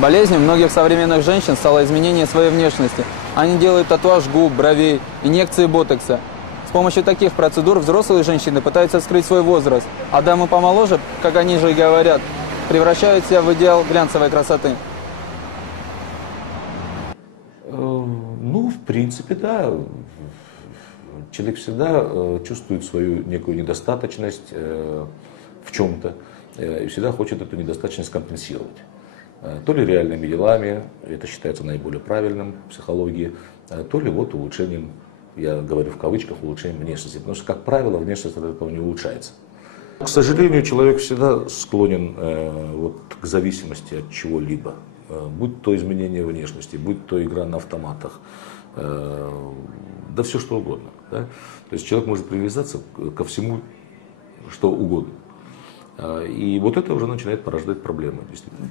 Болезнью многих современных женщин стало изменение своей внешности. Они делают татуаж губ, бровей, инъекции ботокса. С помощью таких процедур взрослые женщины пытаются скрыть свой возраст, а дамы помоложе, как они же и говорят, превращают себя в идеал глянцевой красоты. Ну, в принципе, да. Человек всегда чувствует свою некую недостаточность в чем-то и всегда хочет эту недостаточность компенсировать. То ли реальными делами, это считается наиболее правильным в психологии, то ли вот улучшением, я говорю в кавычках, улучшением внешности. Потому что, как правило, внешность от этого не улучшается. К сожалению, человек всегда склонен вот, к зависимости от чего-либо. Будь то изменение внешности, будь то игра на автоматах, да все что угодно. Да? То есть человек может привязаться ко всему, что угодно. И вот это уже начинает порождать проблемы.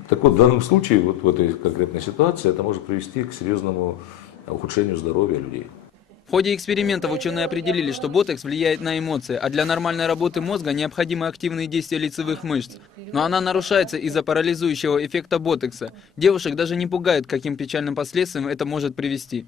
Так вот, в данном случае, вот в этой конкретной ситуации, это может привести к серьезному ухудшению здоровья людей. В ходе экспериментов ученые определили, что ботокс влияет на эмоции, а для нормальной работы мозга необходимы активные действия лицевых мышц. Но она нарушается из-за парализующего эффекта ботокса. Девушек даже не пугает, к каким печальным последствиям это может привести.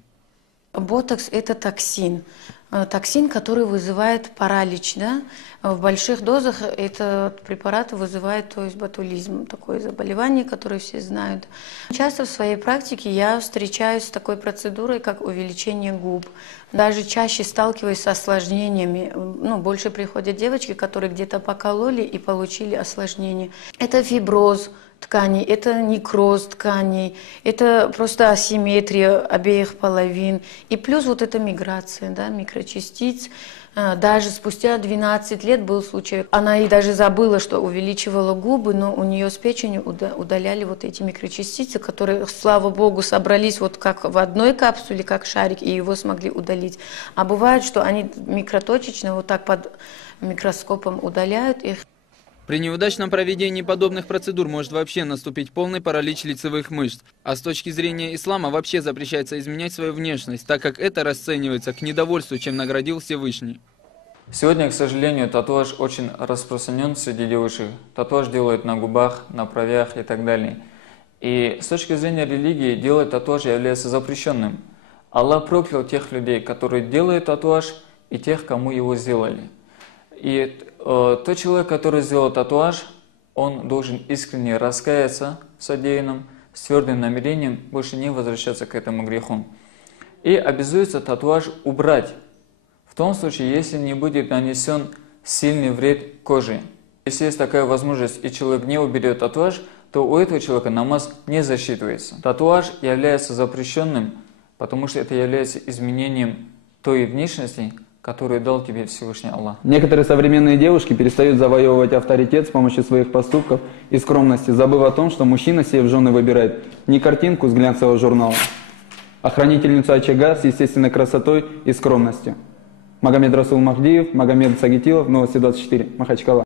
Ботокс – это токсин. Токсин, который вызывает паралич. Да? В больших дозах этот препарат вызывает, то есть, ботулизм, такое заболевание, которое все знают. Часто в своей практике я встречаюсь с такой процедурой, как увеличение губ. Даже чаще сталкиваюсь с осложнениями. Больше приходят девочки, которые где-то покололи и получили осложнения. Это фиброз тканей, это некроз тканей, это просто асимметрия обеих половин. И плюс вот эта миграция, да, микрочастиц. Даже спустя 12 лет был случай, она и даже забыла, что увеличивала губы, но у нее с печенью удаляли вот эти микрочастицы, которые, слава богу, собрались вот как в одной капсуле, как шарик, и его смогли удалить. А бывает, что они микроточечно вот так под микроскопом удаляют их. При неудачном проведении подобных процедур может вообще наступить полный паралич лицевых мышц. А с точки зрения ислама вообще запрещается изменять свою внешность, так как это расценивается к недовольству, чем наградил Всевышний. Сегодня, к сожалению, татуаж очень распространен среди девушек. Татуаж делают на губах, на бровях и так далее. И с точки зрения религии делать татуаж является запрещенным. Аллах проклял тех людей, которые делают татуаж, и тех, кому его сделали. И тот человек, который сделал татуаж, он должен искренне раскаяться в содеянном, с твердым намерением больше не возвращаться к этому греху. И обязуется татуаж убрать, в том случае, если не будет нанесен сильный вред коже. Если есть такая возможность и человек не уберет татуаж, то у этого человека намаз не засчитывается. Татуаж является запрещенным, потому что это является изменением той внешности, которую дал тебе Всевышний Аллах. Некоторые современные девушки перестают завоевывать авторитет с помощью своих поступков и скромности, забыв о том, что мужчина себе в жены выбирает не картинку с глянцевого журнала, а хранительницу очага с естественной красотой и скромностью. Магомед Расул Махдиев, Магомед Сагитилов, Новости 24, Махачкала.